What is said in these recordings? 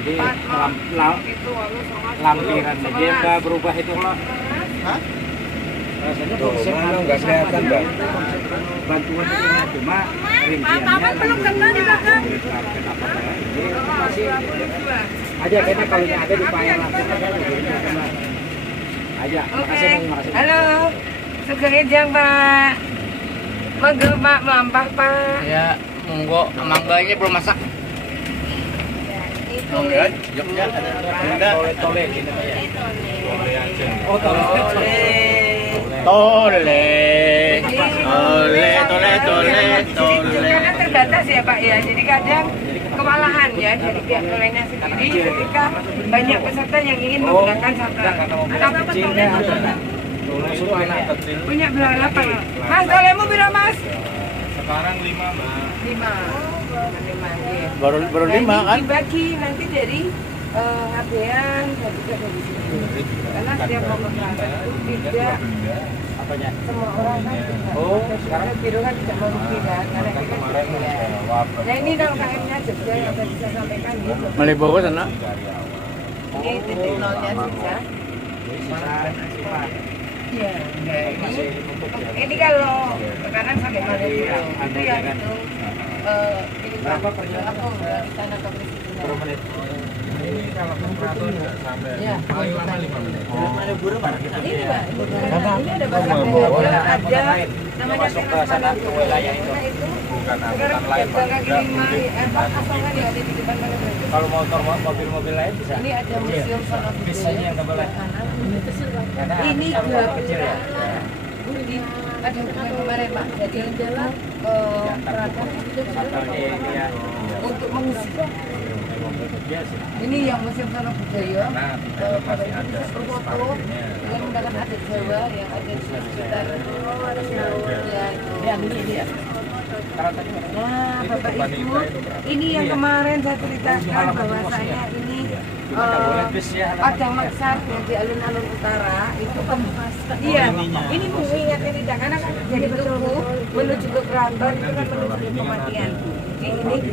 Jadi lampiran dia udah berubah itu loh. Hah? Rasanya Tuh, mana nggak kelihatan, Bang? Bantuan ini cuma rinciannya belum kenal di belakang. Jadi masih aja kayaknya kalau ada di payah langsung aja. Makasih, makasih. Halo, Sugeng Ejang Pak. Mangga Pak, melampah Pak. Ya, monggo. Mangga ini belum masak. Itu Jogja ada Tole gitu ya. Oh, Tole. Karena terbatas ya Pak ya, jadi kadang kewalahan ya dari pihak tolenya sendiri ketika banyak peserta yang ingin menggunakan satu tole punya berapa ya? Mas, tolemu berapa Mas? Sekarang 5, Mbak. 5. Iya. Baru Nah, 5 ini kan? dibagi nanti dari HB-an dan juga dari sini. Karena setiap pemekaran itu tidak semua orang kan tidak. Sekarang biro kan tidak merugi kan, karena kita kan ya. Nah ini KM-nya Jogja yang tadi saya sampaikan gitu. Malioboro sana. Ini titik nolnya Jogja. Iya. Ini kalau tekanan sampai Malioboro itu yang itu ini berapa perjalanan dari sana ke Presiden. Ini kalau temperatur nggak sampai Ya, paling lama 5 menit. Malioboro Pak. ini Pak, ini ada bagian ada namanya teras Malioboro. wilayah itu. Bukan Sekarang angkutan lain, Pak. kaki lima asongan yang ada di depan Malioboro. Kalau mobil-mobil lain bisa. Ini ada museum sono Bisanya yang nggak boleh. Karena Ini terlalu kecil ya. Ini ada yang kemarin Pak. Jadi jalan peralatan Ini ya. untuk mengisi. Biasa. Ini yang museum sono budaya. Nah, di dalam masih ada foto dengan menggunakan adat Jawa yang ada di sekitar ya itu. Ini ya. Nah, Bapak Ibu, ini yang kemarin saya ceritakan bahwasanya ini Padang Maksar yang di alun-alun utara itu iya, ini mengingatkan tidak karena kan jadi tugu menuju ke keraton itu kan menuju ke kematian. Ini nanti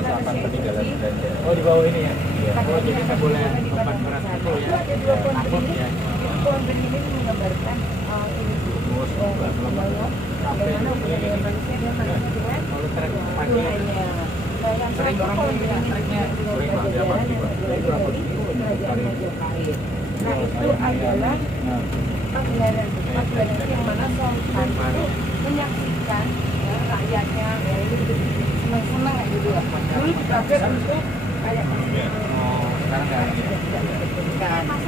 manusia itu di Oh, di bawah ini ya. Oh, jadi nggak boleh tempat berat itu ya. ada dua pohon beringin. Itu pohon beringin ini menggambarkan ini bagaimana hubungan manusia dengan manusia dengan Tuhannya. Yang Sering orang pohon beringin sering dengan Pajajaran dan dari kerajaan Majapahit. Nah itu adalah pagelaran yang mana Sultan itu menyaksikan ya, rakyatnya ya itu senang-senang kayak gitu ya. Dulu dipakai untuk kayak Sekarang nggak.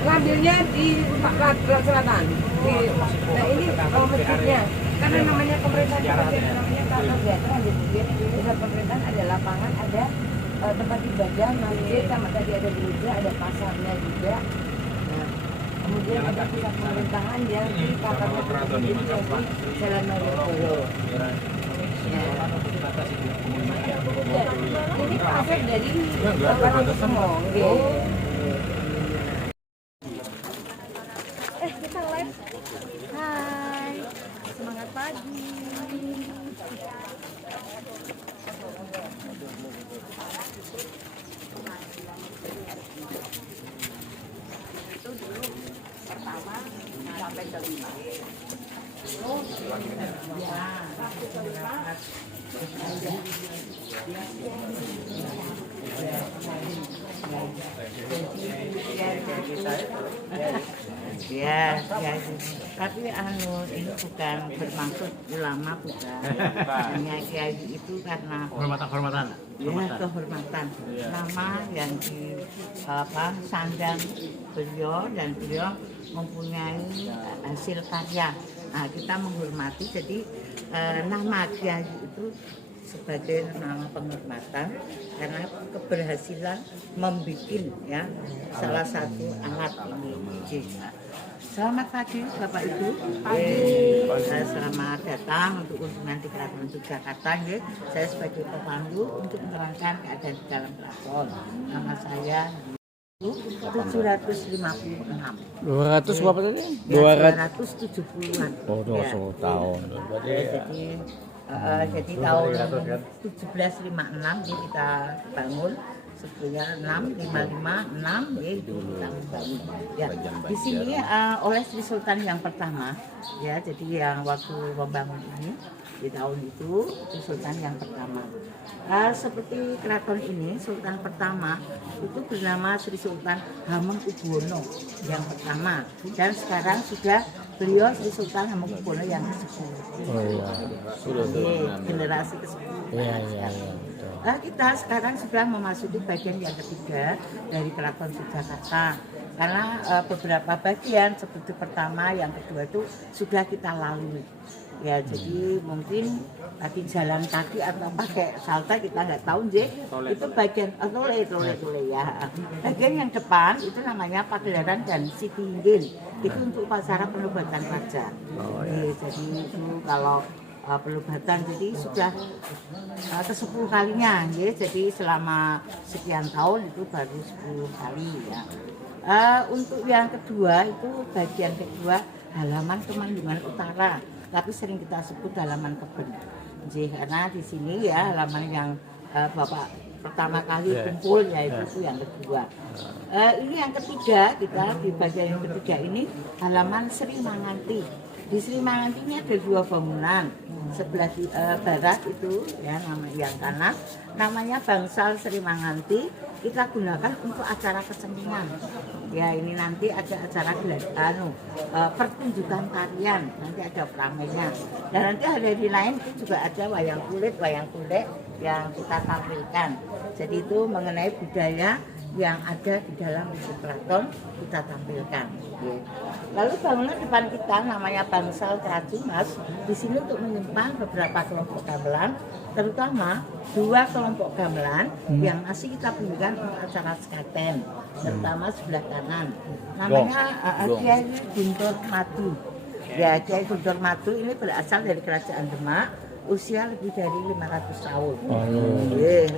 ngambilnya di Pak Selatan. Nah ini masjidnya. Karena namanya pemerintahan namanya Tanah Jatra di pusat pemerintahan ada lapangan, ada tempat ibadah, masjid, sama tadi ada gereja, ada pasarnya juga. Nah, kemudian ada pusat pemerintahan yang di Keraton di Jalan Malioboro. Ini pasar dari Bapak Semong. Kita live. Hai, semangat pagi. Itu dulu pertama sampai ke 5. Oh, ya. Sampai ke 5. Ya, tapi ini bukan bermaksud ulama bukan. Hanya kiai itu karena Hormatan. ya kehormatan. Nama yang di sandang beliau dan beliau mempunyai hasil karya. Nah, kita menghormati jadi nama kiai itu sebagai nama penghormatan karena keberhasilan membuat ya salah satu alat ini. Selamat pagi Bapak Ibu. Selamat datang untuk kunjungan di Keraton Yogyakarta. Saya sebagai pemandu untuk menerangkan keadaan di dalam keraton. Nama saya 756. 200 berapa tadi? 270-an. Oh, 200 tahun. Jadi tahun 1756 ini kita bangun sebetulnya 655 ya itu kita bangun. Ya, di sini oleh Sri Sultan yang pertama ya, jadi yang waktu membangun ini di tahun itu Sri Sultan yang pertama. Seperti keraton ini, Sultan pertama itu bernama Sri Sultan Hamengkubuwono yang pertama, dan sekarang sudah beliau Sri Sultan Hamengkubuwono yang ke-10. Oh iya. Sudah Generasi ke-10. Iya, iya, iya. Kita sekarang sudah memasuki bagian yang ketiga dari Keraton Yogyakarta, karena beberapa bagian seperti pertama, yang kedua itu sudah kita lalui. Ya, jadi mungkin tadi jalan kaki atau pakai salta kita nggak tahu, itu bagian tole ya. Bagian yang depan itu namanya pagelaran dan sitinggil, itu untuk upacara penobatan raja. Jadi itu kalau pelubatan, jadi sudah ke-10 kalinya ya. Jadi selama sekian tahun itu baru 10 kali ya. Untuk yang kedua itu bagian kedua halaman Temanggungan Utara, tapi sering kita sebut halaman kebun. Jadi karena di sini ya halaman yang Bapak pertama kali kumpul ya itu yang kedua. Ini yang ketiga, kita di bagian yang ketiga ini halaman Sri Manganti. Di Sri Manganti ini ada 2 bangunan. Sebelah barat itu ya, nama yang kanan namanya Bangsal Sri Manganti, kita gunakan untuk acara kesenian. Ya, ini nanti ada acara pertunjukan tarian, nanti ada pramenya. Dan nanti hari lain itu juga ada wayang kulit yang kita tampilkan. Jadi itu mengenai budaya yang ada di dalam keraton kita tampilkan. Lalu bangunan depan kita namanya Bangsal Trajumas. Di sini untuk menyimpan beberapa kelompok gamelan, terutama 2 kelompok gamelan yang masih kita berikan untuk acara sekaten, terutama sebelah kanan. Namanya Kiai Guntur Madu. Ya, Kiai Guntur Madu ini berasal dari Kerajaan Demak, usia lebih dari 500 tahun.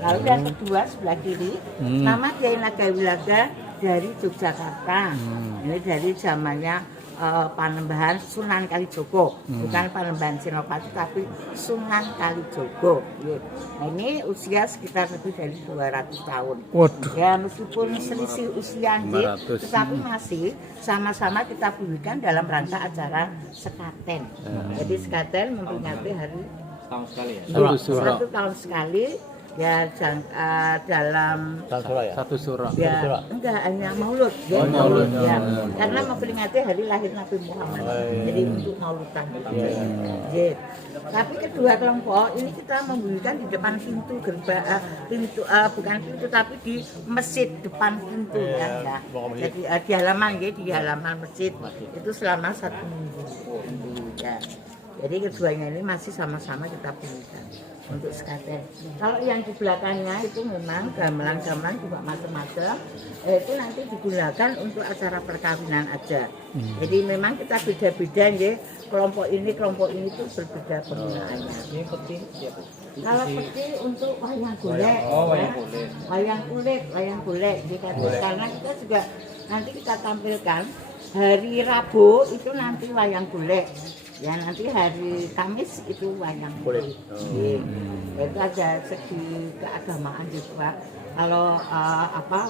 Lalu yang kedua sebelah kiri, nama Kiai Nagawilaga dari Yogyakarta. Ini dari zamannya Panembahan Sunan Kalijogo, bukan Panembahan Senopati tapi Sunan Kalijogo. Nah, ini usia sekitar lebih dari 200 tahun. Ya, meskipun selisih usia tetapi masih sama-sama kita berikan dalam rangka acara sekaten. Jadi sekaten memperingati hari tahun sekali ya? Satu tahun sekali ya, dalam Satu surah. ya, enggak hanya maulud ya, maulud ya. Karena memperingati hari lahir Nabi Muhammad, jadi untuk mauludan ya. Tapi kedua kelompok ini kita memberikan di depan pintu bukan pintu tapi di masjid depan pintu ya. Jadi di halaman ya, di halaman masjid itu selama 1 minggu ya. Jadi keduanya ini masih sama-sama kita berikan untuk sekaten. Kalau yang di belakangnya itu memang gamelan-gamelan juga macam-macam. Itu nanti digunakan untuk acara perkawinan aja. Jadi memang kita beda-beda ya. Kelompok ini itu berbeda penggunaannya. Ini peti siapa? Kalau peti untuk wayang golek. Wayang kulit. Karena kita juga nanti kita tampilkan hari Rabu itu nanti wayang golek. Ya, nanti hari Kamis itu wayang kulit. Itu ada segi keagamaan juga. Kalau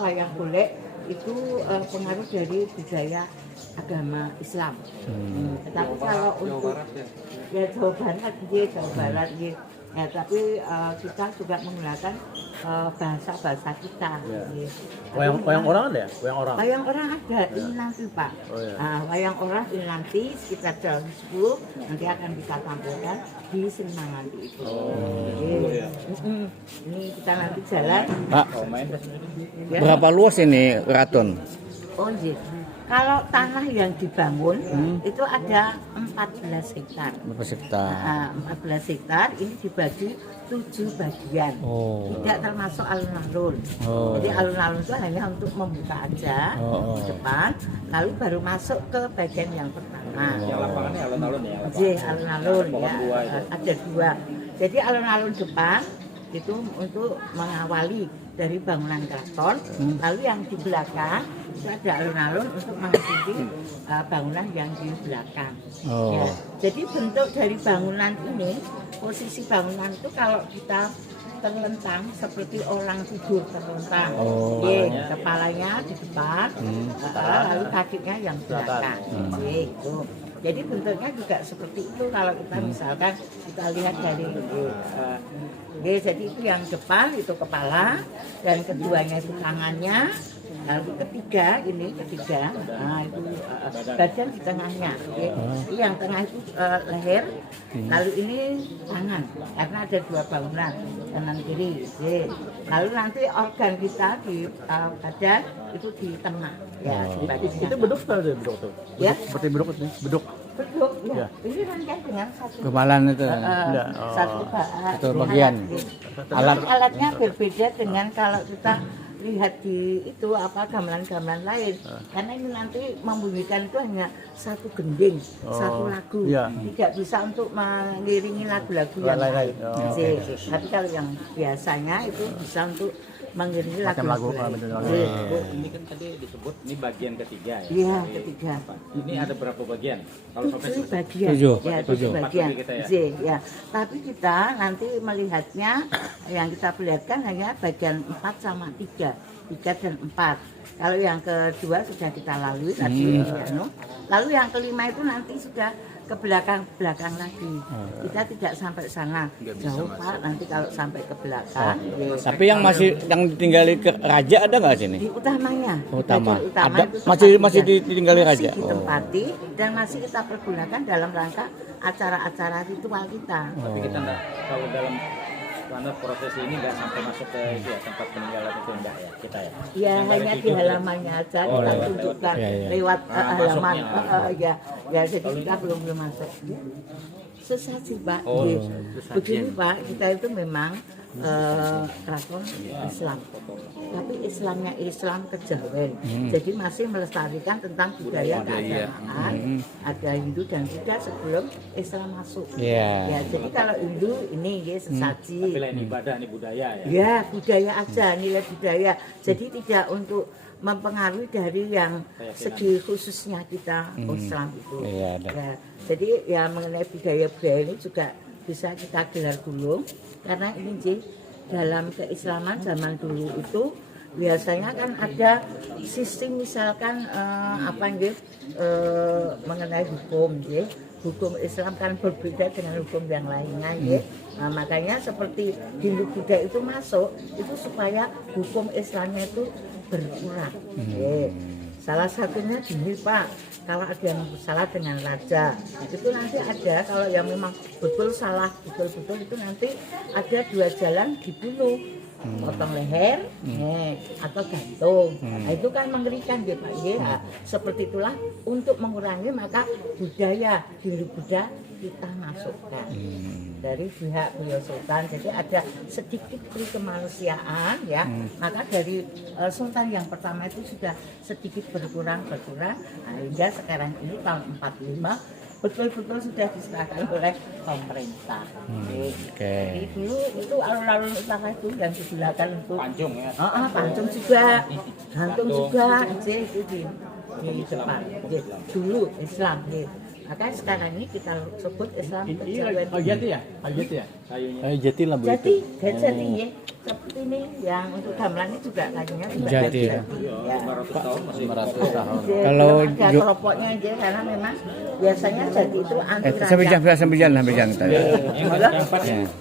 wayang kulit itu pengaruh dari budaya agama Islam. Tetapi kalau untuk Jawa Barat ya, tapi kita juga menggunakan bahasa kita. Wayang orang ada ya? Wayang orang ada ini nanti Pak. Wayang orang ini nanti sekitar jam 10 nanti akan kita tampilkan di Sri Manganti itu. Ini kita nanti jalan. Pak, Ya. berapa luas ini keraton? Oh iya. Kalau tanah yang dibangun itu ada 14 hektar. 14 hektar ini dibagi 7 bagian. Tidak termasuk alun-alun. Jadi alun-alun itu hanya untuk membuka aja di depan, lalu baru masuk ke bagian yang pertama. Yang lapangannya alun-alun ya? Alun-alun ya. Ada 2. Jadi alun-alun depan itu untuk mengawali dari bangunan keraton, lalu yang di belakang itu ada alun-alun untuk mengikuti bangunan yang di belakang. Ya. Jadi bentuk dari bangunan ini, posisi bangunan itu kalau kita terlentang seperti orang tidur terlentang. Oh. Kepalanya di depan, lalu kakinya yang belakang. Gitu. Jadi bentuknya juga seperti itu kalau kita misalkan kita lihat dari jadi itu yang depan itu kepala dan keduanya itu tangannya, lalu ketiga, nah itu badan di tengahnya. Yang tengah itu leher, lalu ini tangan karena ada dua bangunan kanan kiri. Lalu nanti organ kita di badan itu di tengah. Ya, di badannya. Itu beduk sekali beduk tuh. Ya. Seperti beduk itu, beduk. Beduk, Ya. Ini rangkaian dengan satu Kemalan itu. Satu bagian. Alatnya berbeda dengan kalau kita lihat di itu gamelan-gamelan lain. Karena ini nanti membunyikan itu hanya satu gending, satu lagu. Iya. Tidak bisa untuk mengiringi lagu-lagu yang lain. Tapi kalau yang biasanya itu bisa untuk mengiringi lagu-lagu lain. Ini kan tadi disebut ini bagian ketiga ya. Iya, ketiga. Ini ada berapa bagian? Kalau sampai 7 selesai. bagian. Tujuh. Ya, Tujuh. 7 bagian. Kita ya. Ya. Tapi kita nanti melihatnya yang kita perlihatkan hanya bagian 4 sama 3 dan 4. Kalau yang kedua sudah kita lalui tadi. Lalu yang kelima itu nanti sudah ke belakang lagi. Kita tidak sampai sana. Jauh Pak, nanti kalau sampai ke belakang. Tapi yang ditinggali ke raja ada nggak sini? Di utamanya. Utama. Bagian utama Ada itu masih bagian. ditinggali raja. Masih ditempati dan masih kita pergunakan dalam rangka acara-acara ritual kita. Tapi kita enggak kalau dalam standar prosesi ini enggak sampai masuk ke tempat peninggalan itu enggak ya kita ya. Ya hanya di halamannya aja kita tunjukkan lewat halaman. Ya jadi kita belum masuk. Sesaji Pak. Begini Pak, kita itu memang keraton Islam. Tapi Islamnya Islam kejawen. Jadi masih melestarikan tentang budaya keagamaan. Ada Hindu dan Buddha sebelum Islam masuk. Ya, jadi kalau Hindu ini ya sesaji. Tapi lain ibadah ini budaya ya. Ya, budaya aja, nilai budaya. Jadi tidak untuk mempengaruhi dari yang segi khususnya kita Islam itu. Ya, jadi ya mengenai budaya-budaya ini juga bisa kita gelar dulu karena ini dalam keislaman zaman dulu itu biasanya kan ada sistem misalkan mengenai hukum hukum Islam kan berbeda dengan hukum yang lainnya Nah, makanya seperti Hindu Buddha itu masuk itu supaya hukum Islamnya itu berkurang. Salah satunya gini Pak, kalau ada yang salah dengan raja itu nanti ada, kalau yang memang betul itu nanti ada 2 jalan dibunuh, potong leher atau gantung. Nah, itu kan mengerikan ya Pak ya. Seperti itulah untuk mengurangi maka budaya Hindu Buddha kita masukkan dari pihak Beliau Sultan. Jadi ada sedikit pri kemanusiaan ya. Maka dari Sultan yang pertama itu sudah sedikit berkurang. Nah, hingga sekarang ini tahun 45 betul-betul sudah diserahkan oleh pemerintah. Jadi dulu itu alun-alun utara itu yang digunakan untuk Pancung ya. pancung juga, gantung juga, itu di depan. Dulu Islam. Maka sekarang ini kita sebut Islam kejawen. Jati ya? Jati lah Bu Jati, itu. jati ya. Seperti ini yang untuk gamelan ini juga kayunya Jati ya. 500 tahun masih 500 tahun. Kalau ada keropoknya aja karena memang biasanya jati itu anti raja. Sampai jam kita ya.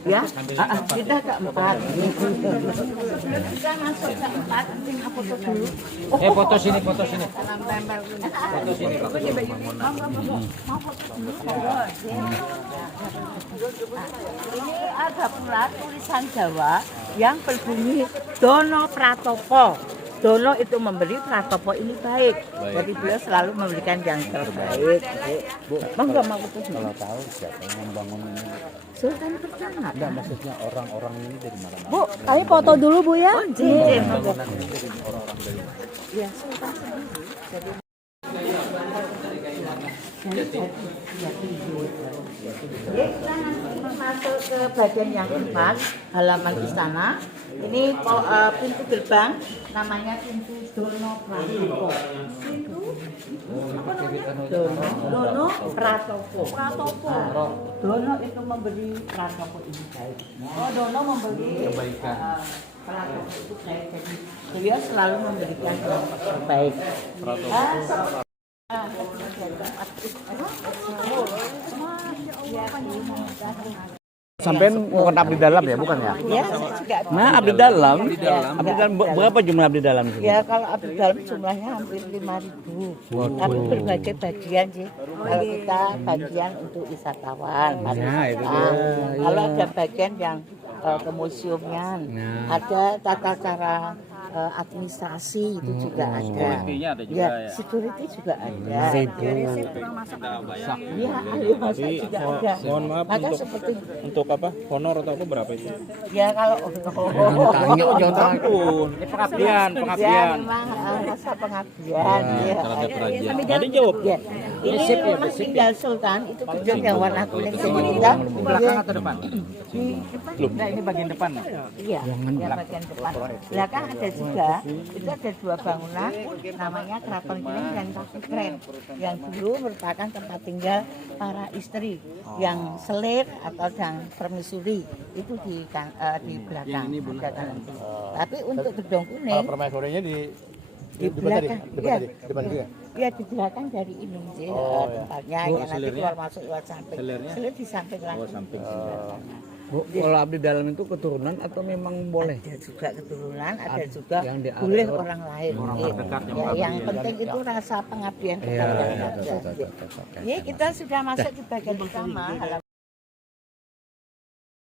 Ya, kita keempat. Kita masuk keempat, penting aku tuh dulu. foto sini. Foto sini. Mau foto dulu. Ini ada pula tulisan Jawa yang berbunyi Dono Pratopo. Dono itu memberi, Pratopo ini baik. Jadi beliau selalu memberikan yang terbaik. Mau nggak mau foto dulu? Kalau tahu siapa yang membangun ini? Sultan pertama. Enggak, maksudnya orang-orang ini dari mana? Bu, kami foto dulu Bu ya. Ya, Sultan sendiri. Jadi Jadi kita nanti masuk ke bagian yang keempat, halaman istana. Ini pintu gerbang, namanya pintu Dono Pratopo. Dono Pratopo. Dono itu memberi, Pratopo ini baik. Oh, Dono memberi kebaikan. Pratopo itu baik, jadi beliau selalu memberikan yang terbaik. Sampai bukan abdi dalam ya, bukan ya? Ya, saya juga. Nah, abdi dalam. Abdi dalam berapa jumlah abdi dalam di sini? Ya, kalau abdi dalam jumlahnya hampir 5.000. Tapi berbagai bagian sih. Kalau kita bagian untuk wisatawan, itu kalau ada bagian yang ke museumnya, ada tata cara administrasi itu juga ada. Security-nya ada juga Ya, ya. security juga ada. Iya, ahli masak juga ada. Mohon maaf Maka seperti untuk apa? Honor atau apa berapa itu? ya kalau Tanya, jangan Ampun. Pengabdian, ya pengabdian. memang masa pengabdian ya. Terhadap raja. Tadi jawab. Ya, ini memang tinggal Sultan itu gedung yang warna kuning jadi kita Di belakang atau depan? di depan. Nah, ini bagian depan. Iya, yang bagian depan. Belakang ada juga, itu ada dua bangunan, namanya Keraton Kuning dan Kaki Kren, yang dulu merupakan tempat tinggal para istri, yang selir atau yang permisuri itu di belakang. Ada nanti. Tapi untuk gedung kuning Permaisurinya di belakang, ya, depan juga. ya di belakang dari ini sih tempatnya, yang nanti keluar masuk lewat samping. Selir di samping lagi. Samping. Bu, kalau abdi dalam itu keturunan atau memang boleh? Ada juga keturunan, ada juga yang di boleh atas. orang lain. Orang Iya. terdekat yang Ya, mengabdi yang ya. penting itu rasa pengabdian Iya, kepada iya, rakyat. Ini kita sudah masuk di bagian utama halaman